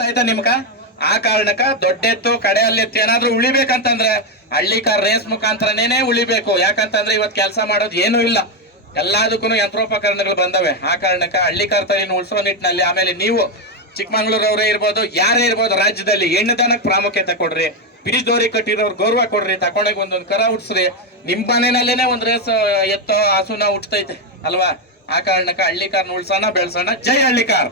ಅರ್ಥ ಆಯ್ತಾ ನಿಮ್ಗ? ಆ ಕಾರಣಕ್ಕ ದೊಡ್ಡೆತ್ತು ಕಡೆ ಅಲ್ಲಿ ಏನಾದ್ರೂ ಉಳಿಬೇಕಂತಂದ್ರೆ ಹಳ್ಳಿಕಾರ್ ರೇಸ್ ಮುಖಾಂತರನೇನೆ ಉಳಿಬೇಕು. ಯಾಕಂತಂದ್ರೆ ಇವತ್ ಕೆಲಸ ಮಾಡೋದು ಏನೂ ಇಲ್ಲ. ಎಲ್ಲದಕ್ಕೂ ಯಂತ್ರೋಪಕರಣಗಳು ಬಂದವೆ. ಆ ಕಾರಣಕ್ಕ ಹಳ್ಳಿಕಾರ್ ತಳಿನ ಉಳಿಸೋ ನಿಟ್ಟಿನಲ್ಲಿ ಆಮೇಲೆ ನೀವು ಚಿಕ್ಕಮಂಗ್ಳೂರ್ ಅವರೇ ಇರ್ಬೋದು, ಯಾರೇ ಇರ್ಬೋದು ರಾಜ್ಯದಲ್ಲಿ ಹೆಣ್ಣುದನಕ್ ಪ್ರಾಮುಖ್ಯತೆ ಕೊಡ್ರಿ ದೋರಿ ಕಟ್ಟಿರೋರ್ ಗೌರವ ಕೊಡ್ರಿ, ತಕೊಂಡೋಗಿ ಒಂದೊಂದ್ ಕರ ಉಟ್ಸ್ರಿ ನಿಮ್ ಮನೆಯಲ್ಲೇನೆ ಒಂದ್ ರೇಸ್ ಎತ್ತೋ ಹಸುನ ಉಟ್ತೈತೆ, ಅಲ್ವಾ? ಆ ಕಾರಣಕ್ಕ ಹಳ್ಳಿಕಾರ್ನ ಉಳ್ಸೋಣ, ಬೆಳ್ಸೋಣ. ಜೈ ಹಳ್ಳಿಕಾರ್!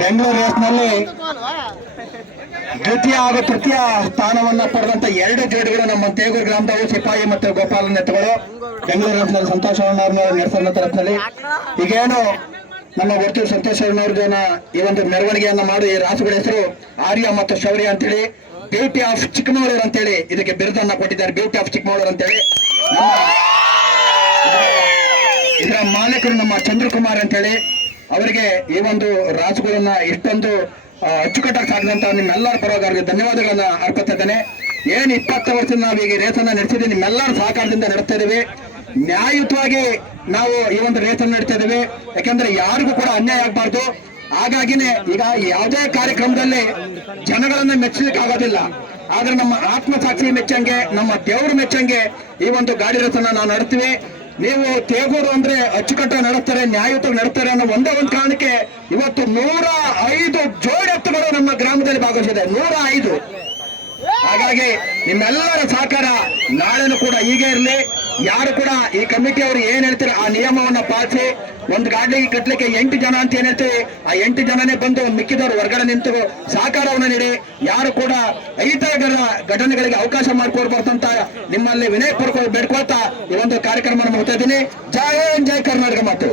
ಬೆಂಗಳೂರು ರೇಸ್ನಲ್ಲಿ ದ್ವಿತೀಯ ಹಾಗೂ ತೃತೀಯ ಸ್ಥಾನವನ್ನ ಪಡೆದಂತ ಎರಡು ಜೋಡಿಗಳು ನಮ್ಮ ತೇಗೂರು ಗ್ರಾಮದವರು ಸಿಪಾಯಿ ಮತ್ತು ಗೋಪಾಲ ನೆತ್ತಗಳು. ಬೆಂಗಳೂರು ರೇಸ್ನಲ್ಲಿ ಸಂತೋಷ್ ನಡೆಸಿದ ತರಫಲ್ಲಿ ಈಗೇನು ನಮ್ಮ ವೃತ್ತಿ ಸಂತೋಷ್ ಅವ್ರನ್ನ ಈ ಒಂದು ಮೆರವಣಿಗೆಯನ್ನ ಮಾಡಿ ರಾಸುಗಳ ಹೆಸರು ಆರ್ಯ ಮತ್ತು ಶೌರ್ಯ ಅಂತೇಳಿ, ಬ್ಯೂಟಿ ಆಫ್ ಚಿಕ್ಕಮಗಳೂರು ಅಂತೇಳಿ ಇದಕ್ಕೆ ಬಿರುದನ್ನ ಕೊಟ್ಟಿದ್ದಾರೆ. ಬ್ಯೂಟಿ ಆಫ್ ಚಿಕ್ಕಮಗಳೂರು ಅಂತೇಳಿ. ಇದರ ಮಾಲೀಕರು ನಮ್ಮ ಚಂದ್ರಕುಮಾರ್ ಅಂತೇಳಿ. ಅವರಿಗೆ ಈ ಒಂದು ರಾಜುಗಳನ್ನ ಇಷ್ಟೊಂದು ಅಚ್ಚುಕಟ್ಟಾಗಿ ಸಾಗಿದಂತ ನಿಮ್ಮೆಲ್ಲರ ಪರವಾಗಿ ಧನ್ಯವಾದಗಳನ್ನ ಅರ್ಪಿಸ್ತಾ ಇದ್ದೇನೆ ಏನ್ ಇಪ್ಪತ್ತು ವರ್ಷದಿಂದ ನಾವು ಈಗ ರೇಸನ್ನ ನಡೆಸಿದ್ದೀವಿ ನಿಮ್ಮೆಲ್ಲರ ಸಹಕಾರದಿಂದ ನಡೆಸ್ತಾ ಇದ್ದೀವಿ ನ್ಯಾಯಯುತವಾಗಿ ನಾವು ಈ ಒಂದು ರೇಸನ್ನು ನಡೀತಾ ಇದೀವಿ. ಯಾಕಂದ್ರೆ ಯಾರಿಗೂ ಕೂಡ ಅನ್ಯಾಯ ಆಗಬಾರ್ದು. ಹಾಗಾಗಿನೇ ಈಗ ಯಾವುದೇ ಕಾರ್ಯಕ್ರಮದಲ್ಲಿ ಜನಗಳನ್ನ ಮೆಚ್ಚಲಿಕ್ಕೆ ಆಗೋದಿಲ್ಲ. ಆದ್ರೆ ನಮ್ಮ ಆತ್ಮಸಾಕ್ಷಿ ಮೆಚ್ಚಂಗೆ, ನಮ್ಮ ದೇವರು ಮೆಚ್ಚಂಗೆ ಈ ಒಂದು ಗಾಡಿ ರಥನ ನಾವು ನಡೆಸ್ತೀವಿ. ನೀವು ತೇಗೂರು ಅಂದ್ರೆ ಅಚ್ಚುಕಟ್ಟು ನಡೆಸ್ತಾರೆ, ನ್ಯಾಯಯುತವಾಗಿ ನಡೆಸ್ತಾರೆ ಅನ್ನೋ ಒಂದೇ ಒಂದು ಕಾರಣಕ್ಕೆ ಇವತ್ತು ನೂರ ಐದು ಜೋಡಿ ನಮ್ಮ ಗ್ರಾಮದಲ್ಲಿ ಭಾಗವಹಿಸಿದೆ. ನೂರ ಐದು. ಹಾಗಾಗಿ ನಿಮ್ಮೆಲ್ಲರ ಸಹಕಾರ ನಾಳೆನೂ ಕೂಡ ಹೀಗೆ ಇರಲಿ. ಯಾರು ಕೂಡ ಈ ಕಮಿಟಿ ಅವರು ಏನ್ ಹೇಳ್ತಾರೆ ಆ ನಿಯಮವನ್ನ ಪಾಲಿಸಿ ಒಂದು ಗಾಡಿಗೆ ಕಟ್ಲಿಕ್ಕೆ ಎಂಟು ಜನ ಅಂತ ಏನ್ ಹೇಳ್ತೀವಿ, ಆ ಎಂಟು ಜನನೇ ಬಂದು ಮಿಕ್ಕಿದವರು ಹೊರಗಡೆ ನಿಂತು ಸಹಕಾರವನ್ನು ನೀಡಿ, ಯಾರು ಕೂಡ ಐತರ ಘಟನೆಗಳಿಗೆ ಅವಕಾಶ ಅಂತ ನಿಮ್ಮಲ್ಲಿ ವಿನಯ ಪೂರ್ವಕ ಬೇಡ್ಕೊಳ್ತಾ ಈ ಒಂದು ಕಾರ್ಯಕ್ರಮ ಮುಗ್ತಾ ಇದ್ದೀನಿ. ಜಯ ಜಯ ಕರ್ನಾಟಕ ಮಾತು.